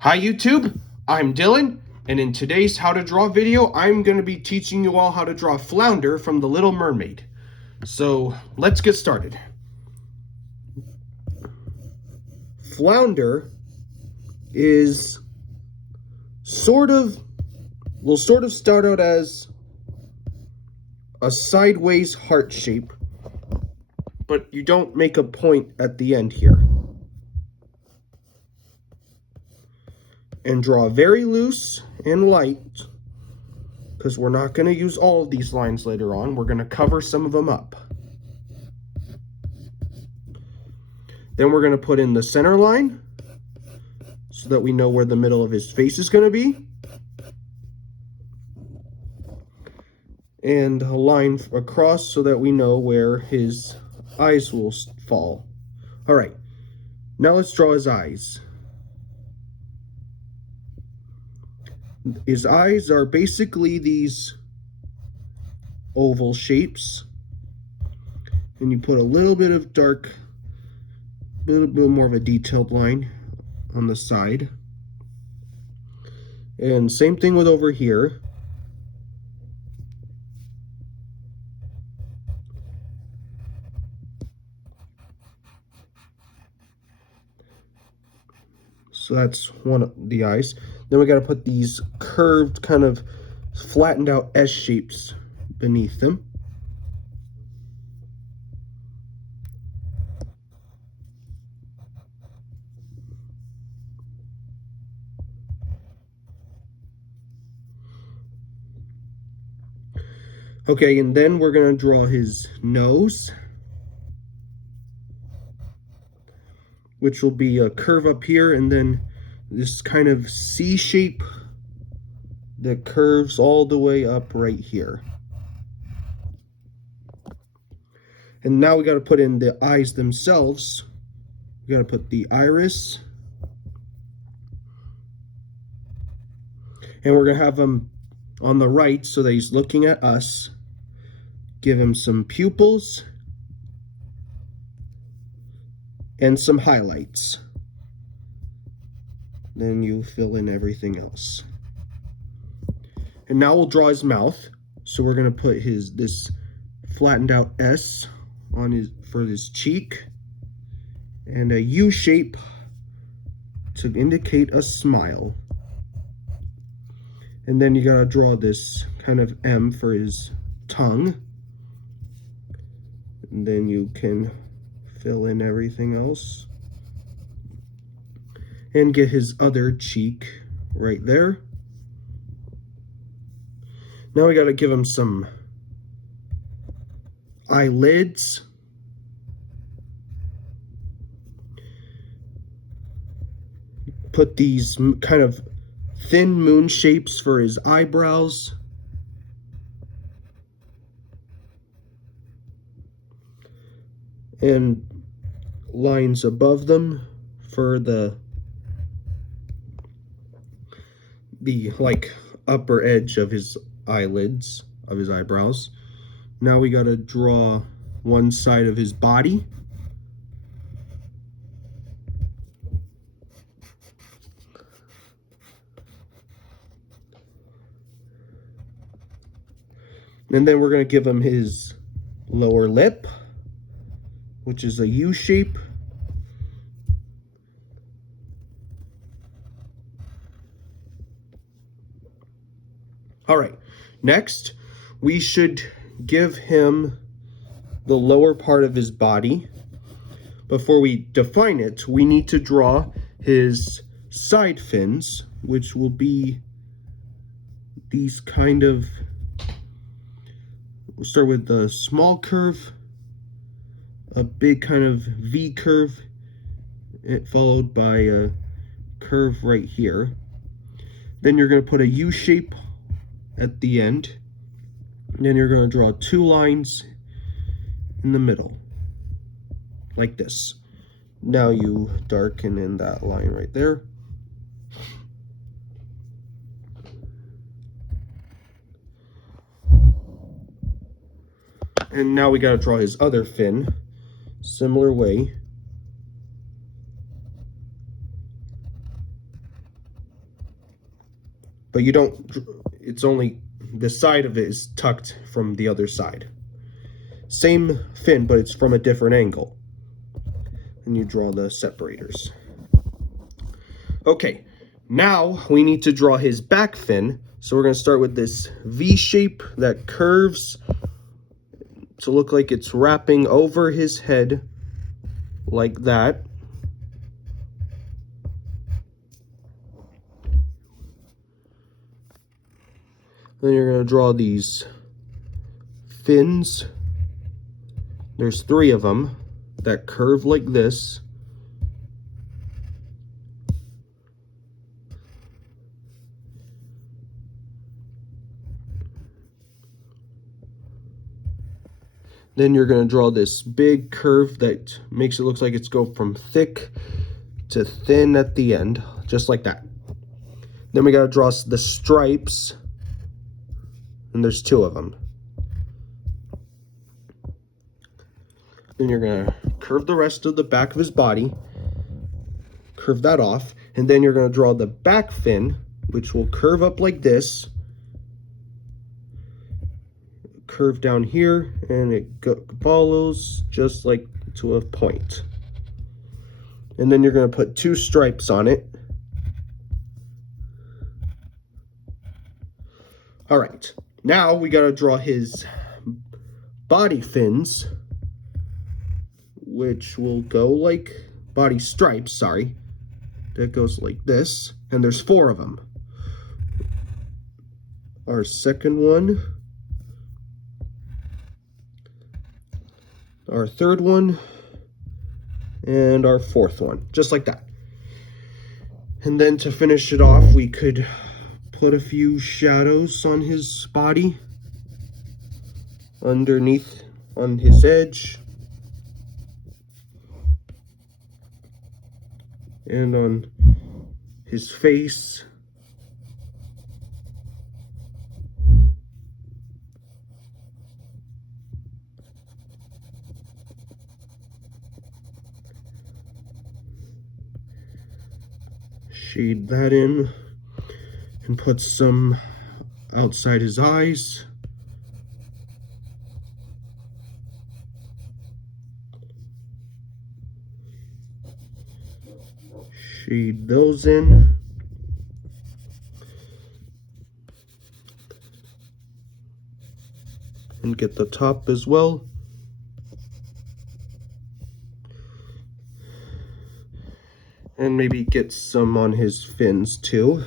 Hi YouTube, I'm Dylan, and in today's how to draw video, I'm going to be teaching you all how to draw Flounder from The Little Mermaid. So let's get started. Flounder is will sort of start out as a sideways heart shape, but you don't make a point at the end here. And draw very loose and light, because we're not going to use all of these lines later on. We're going to cover some of them up. Then we're going to put in the center line so that we know where the middle of his face is going to be. And a line across so that we know where his eyes will fall. All right, now let's draw his eyes. His eyes are basically these oval shapes, and you put a little bit of dark, a little bit more of a detailed line on the side. And same thing with over here. So that's one of the eyes. Then we got to put these curved, kind of flattened out S shapes beneath them. Okay, and then we're going to draw his nose, which will be a curve up here, and then this kind of C shape that curves all the way up right here. And now we got to put in the eyes themselves. We got to put the iris, and we're going to have him on the right so that he's looking at us. Give him some pupils and some highlights. Then you fill in everything else. And now we'll draw his mouth. So we're going to put this flattened out S on for his cheek, and a U shape to indicate a smile. And then you got to draw this kind of M for his tongue. And then you can fill in everything else. And get his other cheek right there. Now we got to give him some eyelids. Put these kind of thin moon shapes for his eyebrows. And lines above them for the like upper edge of his eyelids, of his eyebrows. Now we got to draw one side of his body. And then we're going to give him his lower lip, which is a U shape. All right, next we should give him the lower part of his body. Before we define it, we need to draw his side fins, which will be these kind of, we'll start with the small curve, a big kind of V curve, followed by a curve right here. Then you're going to put a U shape at the end. And then you're going to draw two lines in the middle, like this. Now you darken in that line right there. And now we got to draw his other fin, similar way. but you don't, it's only the side of it is tucked from the other side. Same fin, but it's from a different angle. And you draw the separators. Okay, now we need to draw his back fin. So we're going to start with this V shape that curves to look like it's wrapping over his head like that. Then you're going to draw these fins. There's 3 of them that curve like this. Then you're going to draw this big curve that makes it look like it's go from thick to thin at the end, just like that. Then we got to draw the stripes, and there's 2 of them. Then you're going to curve the rest of the back of his body, curve that off, and then you're going to draw the back fin, which will curve up like this, curve down here, and it follows just like to a point. And then you're going to put 2 stripes on it. All right, now we got to draw his body fins, which will go like body stripes, sorry. That goes like this, and there's 4 of them. Our second one, our third one, and our 4th one, just like that. And then to finish it off, we could put a few shadows on his body, underneath on his edge, and on his face. Shade that in and put some outside his eyes. Shade those in. And get the top as well. And maybe get some on his fins too.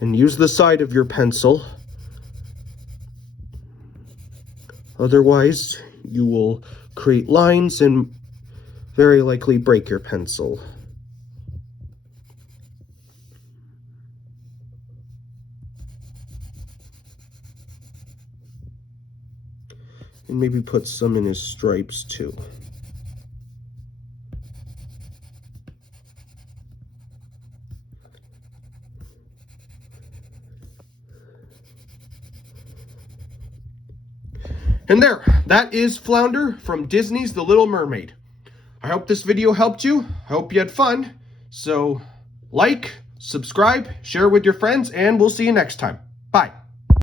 And use the side of your pencil. Otherwise, you will create lines and very likely break your pencil. And maybe put some in his stripes too. And there, that is Flounder from Disney's The Little Mermaid. I hope this video helped you. I hope you had fun. So like, subscribe, share with your friends, and we'll see you next time. Bye.